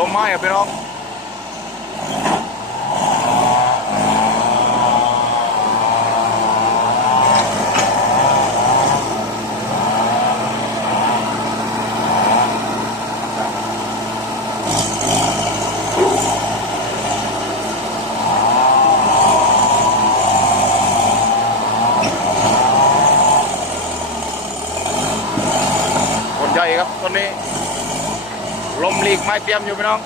l'ho mai però. ลมหลีกไม้เตรียมอยู่พี่น้อง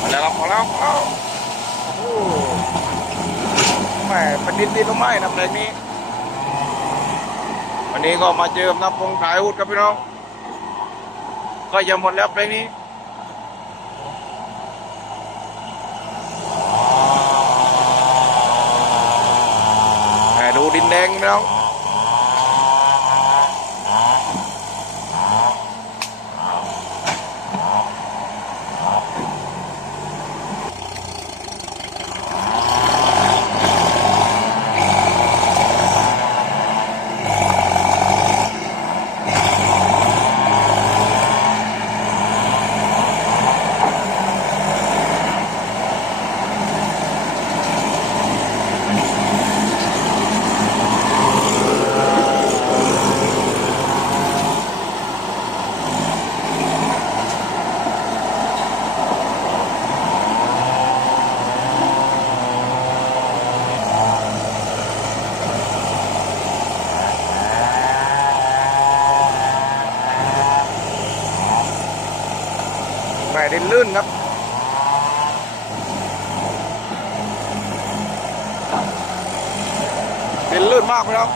มาแล้วครับพอแล้วพอแล้วโอ้แหม่เป็นดินดินลงไม้นะเพลงนี้ วันนี้ก็มาเจอน้ำพงถ่ายอุดครับพี่น้อง ก็ยังหมดแล้วเพลงนี้แหม่ดูดินแดงพี่น้อง ดินลื่นครับดินลื่นมากพี่น้อง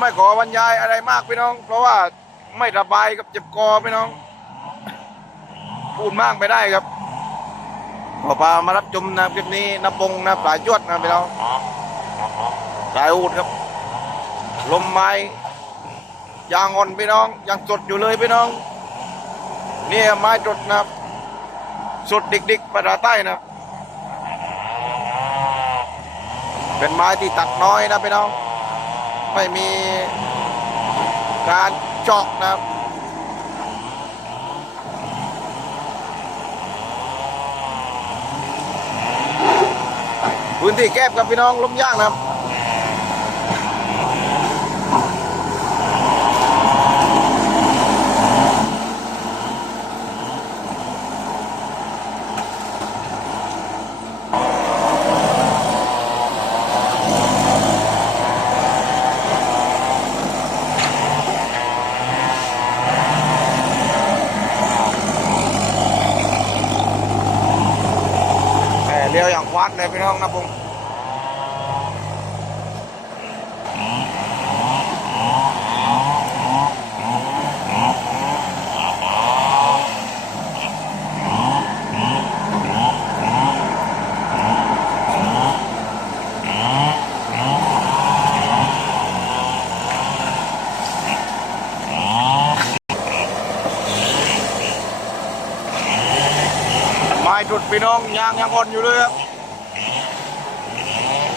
ไม่ขอบรรยายอะไรมากพี่น้อง เพราะว่าไม่ระบายกับเจ็บคอพี่น้อง พูดมากไม่ได้ครับขอพามารับชมนะคลิปนี้นะปงนะปลายวดนะพี่น้องสายอูดครับ ลมไม้ยางอ่อนพี่น้องยังสดอยู่เลยพี่น้องเนี่ยไม้สดนะครับสดดิกๆภาษาใต้นะเป็นไม้ที่ตัดน้อยนะพี่น้อง ไม่มีการเจาะนะครับพื้นที่แคบครับพี่น้องล้มย่างนะครับ เลยพี่น้องนะผมไม้จุดพี่น้องยางยังอ่อนอยู่เลยครับ なるほど。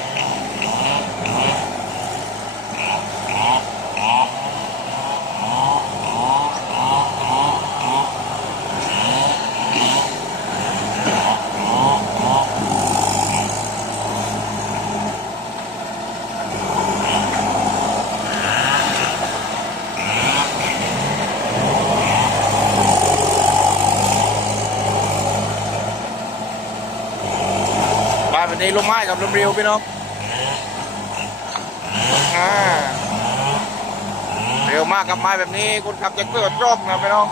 นี้ลมไม้กับลมเร็วพี่น้องอ่าเร็วมากกับไม้แบบนี้คุณขับจะเกิดรอบนะพี่น้อง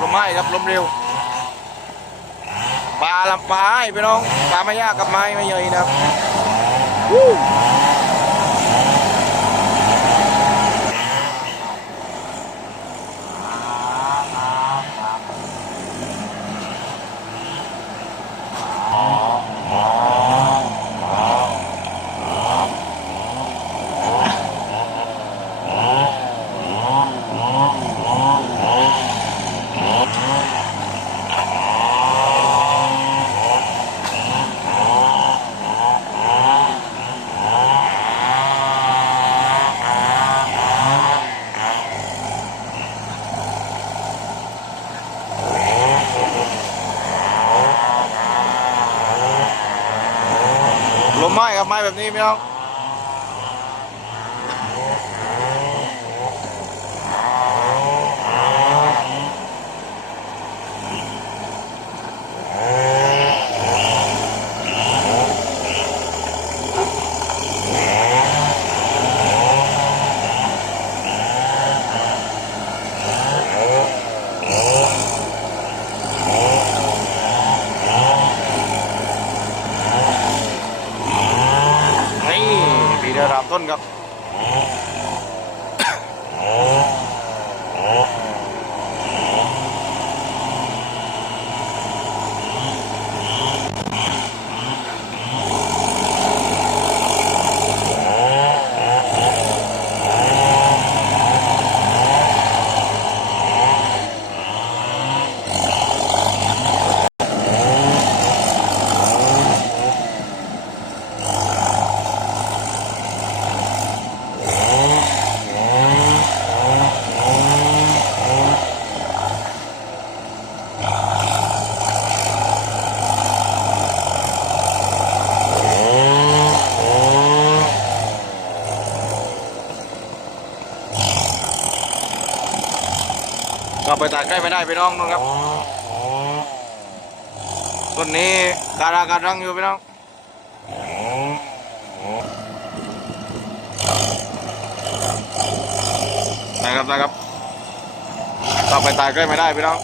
ลมไม้กับลมเร็วปลาลำปลาให้พี่น้องปลาไม่ยากกับไม้ไม่ใหญ่นะครับ วู้ลมไม้กับไม้แบบนี้พี่น้องนี่ปี เดีย วสากไดใกล้ไม่ได้พี่น้องนู่นครับต้นนี้การาการรังอยู่พี่น้องนะครับนะครับต่อไปตายใกล้ไม่ได้พี่น้อง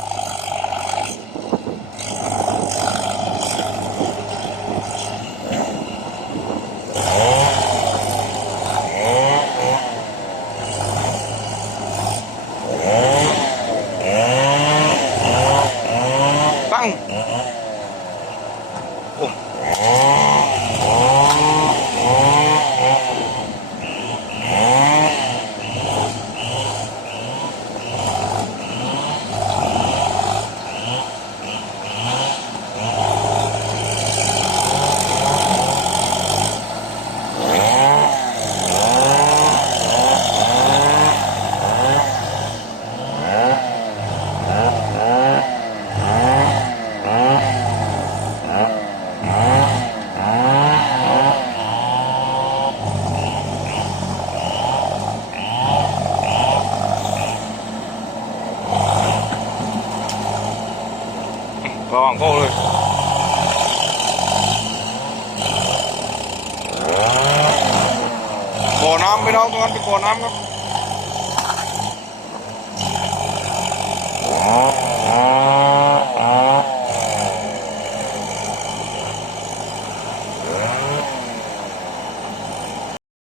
เราตอนไปก่อน้ำครับ